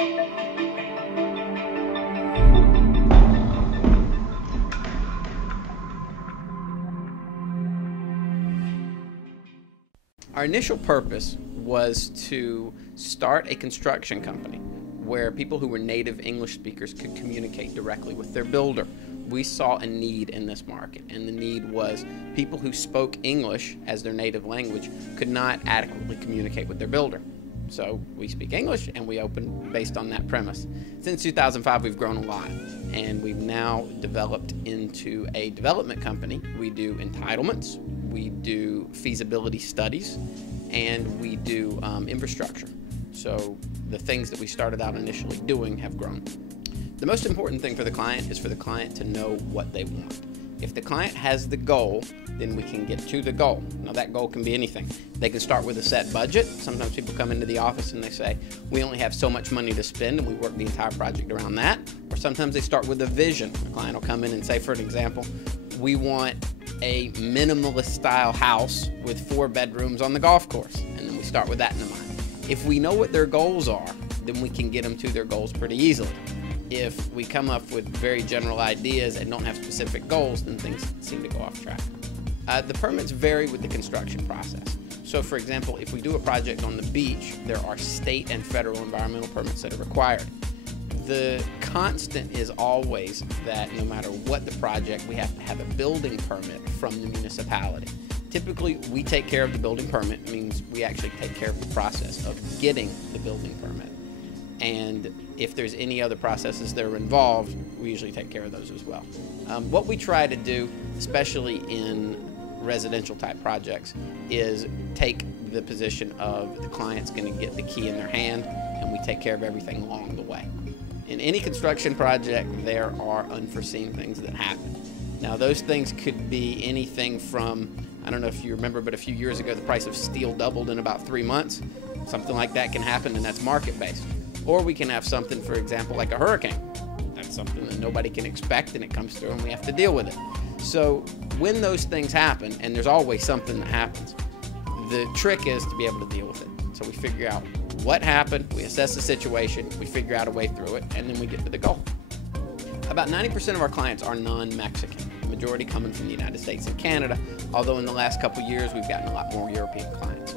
Our initial purpose was to start a construction company where people who were native English speakers could communicate directly with their builder. We saw a need in this market, and the need was people who spoke English as their native language could not adequately communicate with their builder. So we speak English, and we opened based on that premise. Since 2005, we've grown a lot, and we've now developed into a development company. We do entitlements, we do feasibility studies, and we do infrastructure. So the things that we started out initially doing have grown. The most important thing for the client is for the client to know what they want. If the client has the goal, then we can get to the goal. Now that goal can be anything. They can start with a set budget. Sometimes people come into the office and they say, we only have so much money to spend, and we work the entire project around that. Or sometimes they start with a vision. The client will come in and say, for an example, we want a minimalist style house with 4 bedrooms on the golf course. And then we start with that in mind. If we know what their goals are, then we can get them to their goals pretty easily. If we come up with very general ideas and don't have specific goals, then things seem to go off track. The permits vary with the construction process. So for example, if we do a project on the beach, there are state and federal environmental permits that are required. The constant is always that no matter what the project, we have to have a building permit from the municipality. Typically, we take care of the building permit. It means we actually take care of the process of getting the building permit. And if there's any other processes that are involved, we usually take care of those as well. What we try to do, especially in residential type projects, is take the position of the client's going to get the key in their hand, and we take care of everything along the way. In any construction project, there are unforeseen things that happen. Now, those things could be anything from, I don't know if you remember, but a few years ago, the price of steel doubled in about 3 months. Something like that can happen, and that's market-based. Or we can have something, for example, like a hurricane. That's something that nobody can expect, and it comes through, and we have to deal with it. So when those things happen, and there's always something that happens, the trick is to be able to deal with it. So we figure out what happened, we assess the situation, we figure out a way through it, and then we get to the goal. About 90% of our clients are non-Mexican, the majority coming from the United States and Canada, although in the last couple years we've gotten a lot more European clients.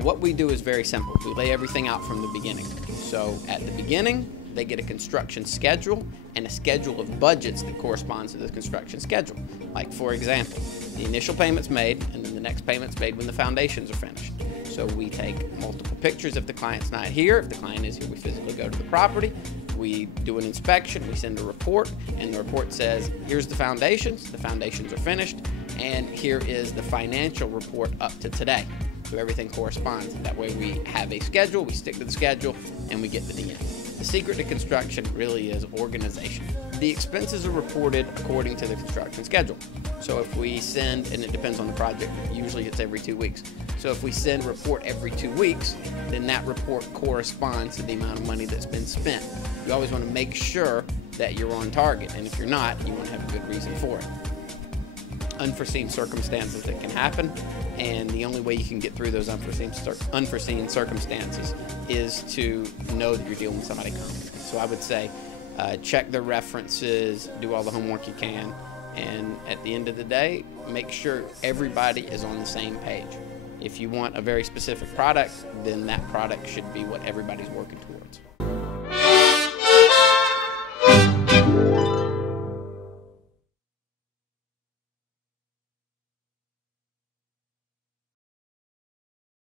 What we do is very simple. We lay everything out from the beginning. So at the beginning, they get a construction schedule and a schedule of budgets that corresponds to the construction schedule. Like, for example, the initial payment's made, and then the next payment's made when the foundations are finished. So we take multiple pictures if the client's not here. If the client is here, we physically go to the property. We do an inspection, we send a report, and the report says, here's the foundations are finished, and here is the financial report up to today. So everything corresponds. That way we have a schedule, we stick to the schedule, and we get to the end. The secret to construction really is organization. The expenses are reported according to the construction schedule. So if we send, and it depends on the project, usually it's every 2 weeks. So if we send a report every 2 weeks, then that report corresponds to the amount of money that's been spent. You always want to make sure that you're on target, and if you're not, you want to have a good reason for it. Unforeseen circumstances that can happen, and the only way you can get through those unforeseen circumstances is to know that you're dealing with somebody competent. So I would say check their references, do all the homework you can, and at the end of the day, make sure everybody is on the same page. If you want a very specific product, then that product should be what everybody's working towards.